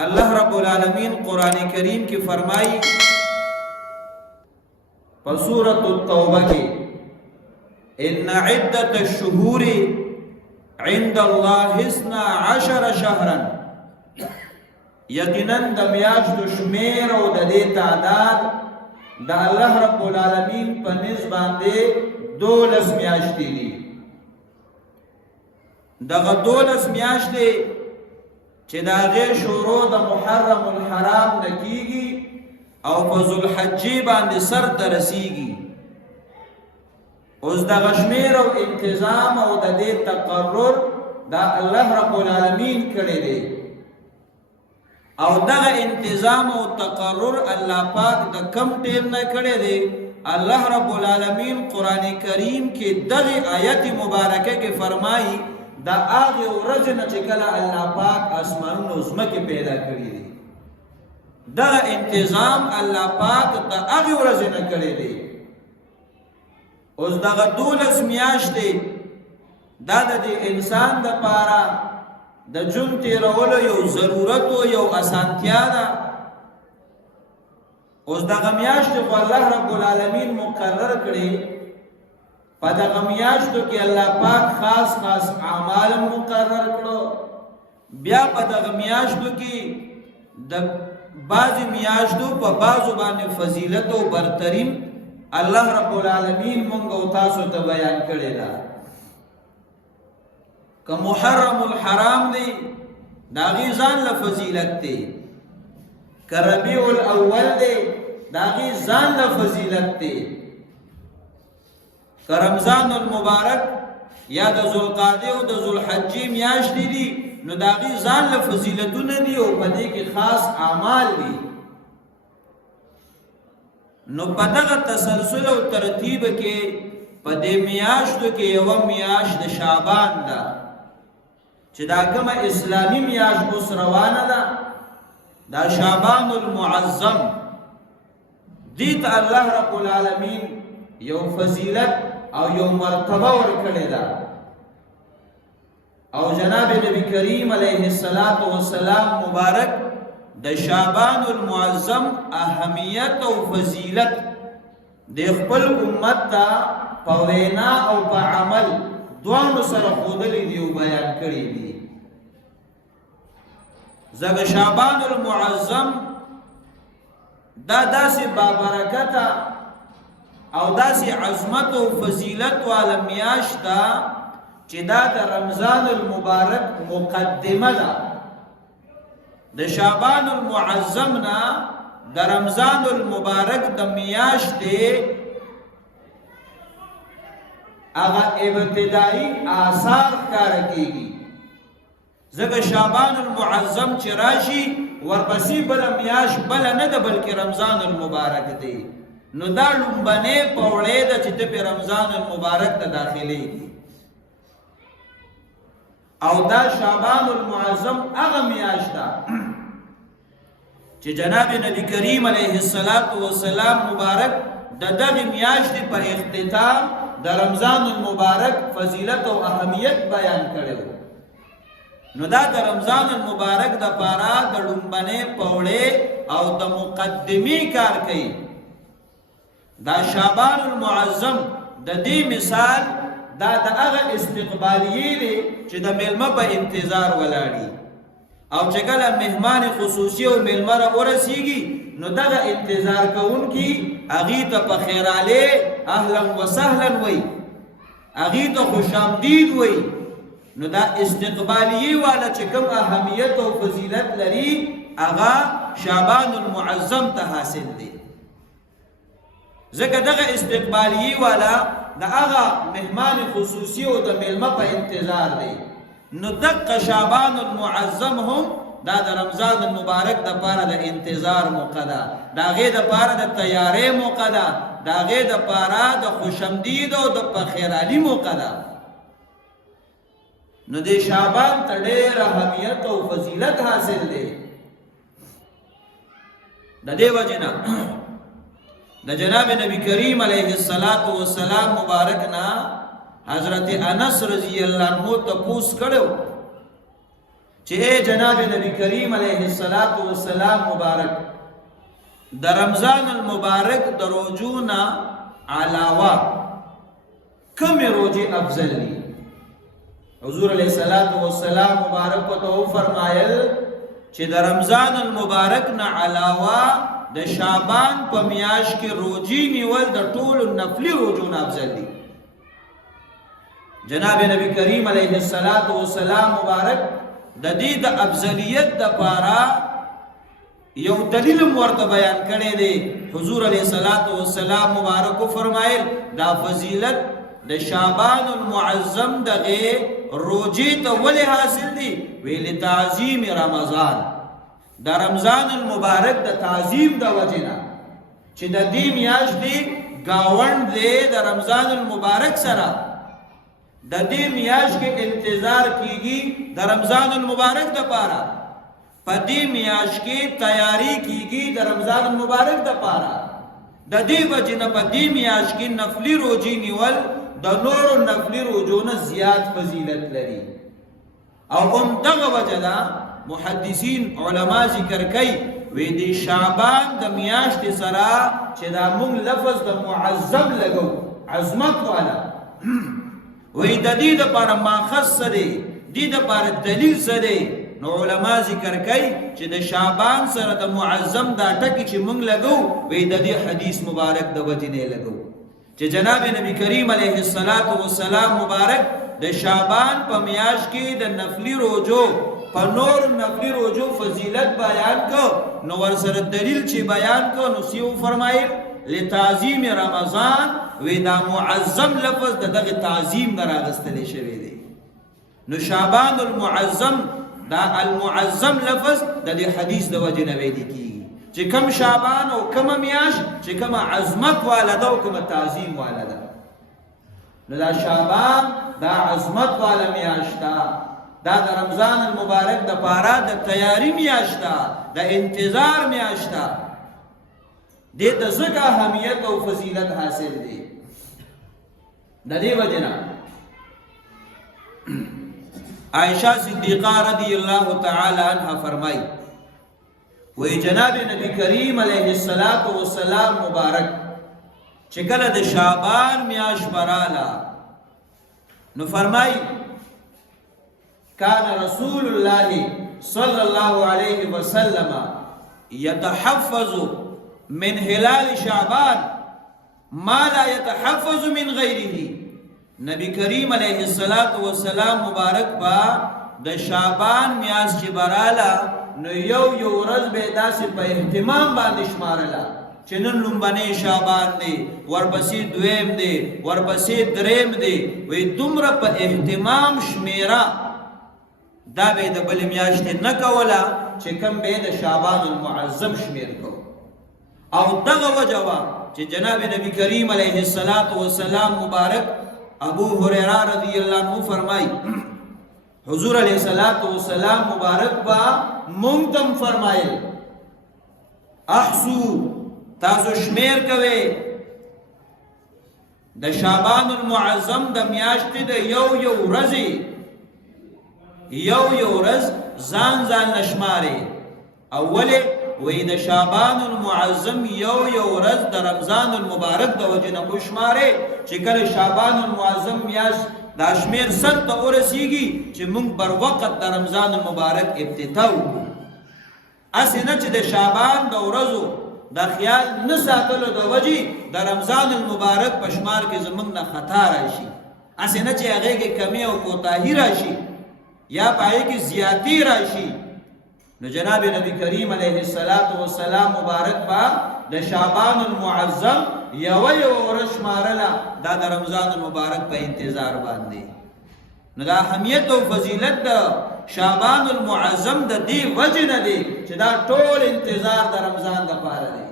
اللہ رب العالمین قرآن کریم کی فرمائی سورۃ التوبہ کی ان عدت الشہور عند اللہ 12 شہرا، یقیناً د میاشتو شمیر او د دې تعداد د الله رب العالمین په نسبت باندې 12 میاشتې دي. دغه 12 میاشتې چې د هغې شروع د محرم الحرام نه کیږي او په ذوالحجې باندې سر ته رسیږي. اوس دغه شمیر او انتظام او د دې تقرر دا الله رب العالمین کړی دی، او دغه انتظام او تقرر الله پاک د کم ټیم نه کړی دی. الله رب العالمین قرآن کریم کې دغه آیت مبارکه کې فرمایي دا هغه ورځ نه چې کله الله پاک اسمانونو ځمکې پیدا کړي دي، دغه انتظام الله پاک د هغه ورځ نه کړی دی. اوس دغه 12 میاشتې دا د انسان د پاره د ژوند تیرولو یو ضرورت او یو اسانتیا ده. اوس دغه میاشتې خو الله رب العالمین مقرر کړي، په دغه میاشتو کې الله پاک خاص خاص اعمال مقرر کړو. بیا په دغه میاشتو کې د بعضې میاشتو په بعضو باندې فضیلت او برترین الله رب العالمین مونږ او تاسو ته بیان کړی ده. که محرم الحرام دی دا غي ځان له فضیلت دی، که ربیع الاول دی دا غي ځان له فضیلت دی، که رمضان المبارک یا د ذوالقعدې او د ذوالحجې میاشتې دي نو دا غي ځان له فضیلتونه دي او په دې کې خاص اعمال دي. نو په دغه تسلسل او ترتیب کې په دې میاشتو کې یوه میاشت د شعبان ده چې دا کومه اسلامي میاشت اوس روانه ده، دا شعبان المعظم. دې ته الله رب العالمین یو فضیلت او یو مرتبه ورکړې ده، او جناب نبی کریم علیه السلام مبارک د شعبان المعظم اهمیت او فضیلت د خپل امت ته په وینا او په عمل دوانو سره ښودلی دي او بیان کړي دي. ځکه شعبان المعظم دا داسې بابرکته او داسې عظمت او فضیلت والا میاشت ده چې دا د رمضان المبارک مقدمه ده. د شعبان المعظم نه د رمضان المبارک د میاشتې هغه ابتدایي آثار ښکاره کېږي. ځکه شعبان المعظم چې راشي ورپسې بله میاشت بله نه ده بلکې رمضان المبارک دی. نو دا لومبنۍ پوړۍ ده چې ته پې رمضان المبارک ته داخلېږي، او دا شعبان المعظم هغه میاشت ده چې جناب نبی کریم علیه السلام مبارک د دغې میاشتې په اختتام د رمضان المبارک فضیلت او اهمیت بیان کړی و. نو دا د رمضان المبارک د پاره د لومبنۍ پوړۍ او د مقدمې کار کوي. دا شعبان المعظم د دې مثال دا د هغه استقبالیې دی چې د میلمه په انتظار ولاړي، او چې کله مهمان خصوصي او میلمه را ورسیږي نو دغه انتظار کوونکي هغې ته په خیرالی اهلا وسهلا وی، هغې ته خوش آمدید وی. نو دا استقبالیې والا چې کوم اهمیت او فضیلت لري هغه شعبان المعظم ته حاصل دی. ځکه دغه استقبالیې والا د هغه مهمان خصوصي او د میلمه په انتظار دی. نو دغه شعبان المعظم هم دا د رمضان المبارک د پاره د انتظار موقع ده، د هغې د پاره د تیارۍ موقع ده، د هغې د پاره د خوشامدید او د پخیرالي موقع ده. نو د شعبان ته ډېر اهمیت او فضیلت حاصل دی. د دې وجې نه د جناب نبی کریم علیه السلام مبارک نه حضرت انس رضی اللہ عنہ تپوس کړو چې جناب نبی کریم علیه السلام مبارک د رمضان المبارک د روزونه علاوه کوم روزي افضل دي؟ حضور علیه السلام مبارک ته فرمایل چې د رمضان المبارک نه علاوه د شعبان په میاشت کې روزي نیول د ټولو نفلي روزونو افضل دي. جناب نبی کریم علیه السلام مبارک د دې د افضلیت د پاره یو دلیل ورته بیان کړی دی. حضور علیه السلام مبارک فرمایل دا فضیلت د شعبان المعظم دغه روزي ته ولې حاصل دي؟ ویل تعظیم رمضان، د رمضان المبارک د تعظیم د وجنه چې د دې میاشت دی گاوند دی د رمضان المبارک سره د دې میاشت کې انتظار کیږي د رمضان المبارک د پاره، په دې میاشت کې تیاری کیږي د رمضان المبارک د پاره. د دې وجنه په دې میاشت کې نفلی روزي نیول د نورو نفلی روزونو زیات فضیلت لري. او هم دغه وجه محدثین علما ذکر کوي وی دی شعبان د میاشت سره چې دا مونږ لفظ د معظم لګو عظمت والا وی د دې لپاره ماخذ سره دې لپاره دلیل سره نو علما ذکر کوي چې د شعبان سره د معظم دا ټکی چې مونږ لګو وی د دې حدیث مبارک د وجه نه لګو چې جناب نبی کریم علیه السلام مبارک د شعبان په میاشت کې د نفلی روزو په نور نفلی روزو فضیلت بیان کو نو ور سره دلیل چې بیان کو نو سیو فرمایل لتعظیم رمضان وی دا معظم لفظ دغه تعظیم دراغستل شوی دی. نو شعبان المعظم دا المعظم لفظ د دې حدیث د وجه نه ویل کی چې کم شعبان او کم میاش چې کم عظمت والا ده او کم تعظیم والا ده. نو دا شعبان دا عظمت والا میاش ده، دا د رمضان المبارک د پاره د تیاری میاش ده، د انتظار میاش ده، دې د زګه اهمیت او فضیلت حاصل دي. د دې وجه نه عائشہ صدیقہ رضی اللہ تعالی عنہ فرمائی وی جناب نبی کریم علیہ السلام مبارک چکل د شعبان میاش برالا نو فرمائی کان رسول اللہ صلی اللہ علیہ وسلم یتحفظ من هلال شعبان ما لا يتحفظ من غیره. نبی کریم علیہ السلام مبارک با د شعبان میاش چې برالا نو یو ورځ به داسې په اهتمام باندې شمارله چې نن لومبنی شعبان دی، ورپسې دویم دی، ورپسې دریم دی، وی دومره په اهتمام شمیره دا به د بل میاشتې نه کوله چې کم به د شعبان المعظم شمیر کو. او دغه وجه وا چې جناب نبی کریم علیه السلام مبارک ابو هریره رضی اللہ عنہ فرمائی حضور علیہ السلام مبارک با منتم فرمائل احسو تاسو شمیر کوي د شعبان المعظم د میاشتې د یو ورځ ځان نشماره. اوله وی د شعبان المعظم یو ورځ د رمضان المبارک د وجه نه شماره چې کله شعبان المعظم میاشت دا شمیر سل ته ورسیږي چې موږ بر وخت د رمضان المبارک ابتدا وکړو. اسې نه چې د شعبان د ورځو د خیال نه ساتلو د وجې د رمضان المبارک په شمار کې زموږ نه خطا راشي، اسې نه چې هغې کې کمی او کوتاهي راشي یا په هغې کې زیاتي راشي. نو جناب نبی کریم علیه السلام مبارک با د شعبان المعظم یو ورځ شمارله دا د رمضان المبارک په انتظار باندې. نو دا اهمیت او فضیلت د شعبان المعظم د دې وجه نه دی چې دا ټول انتظار د رمضان د پاره دی.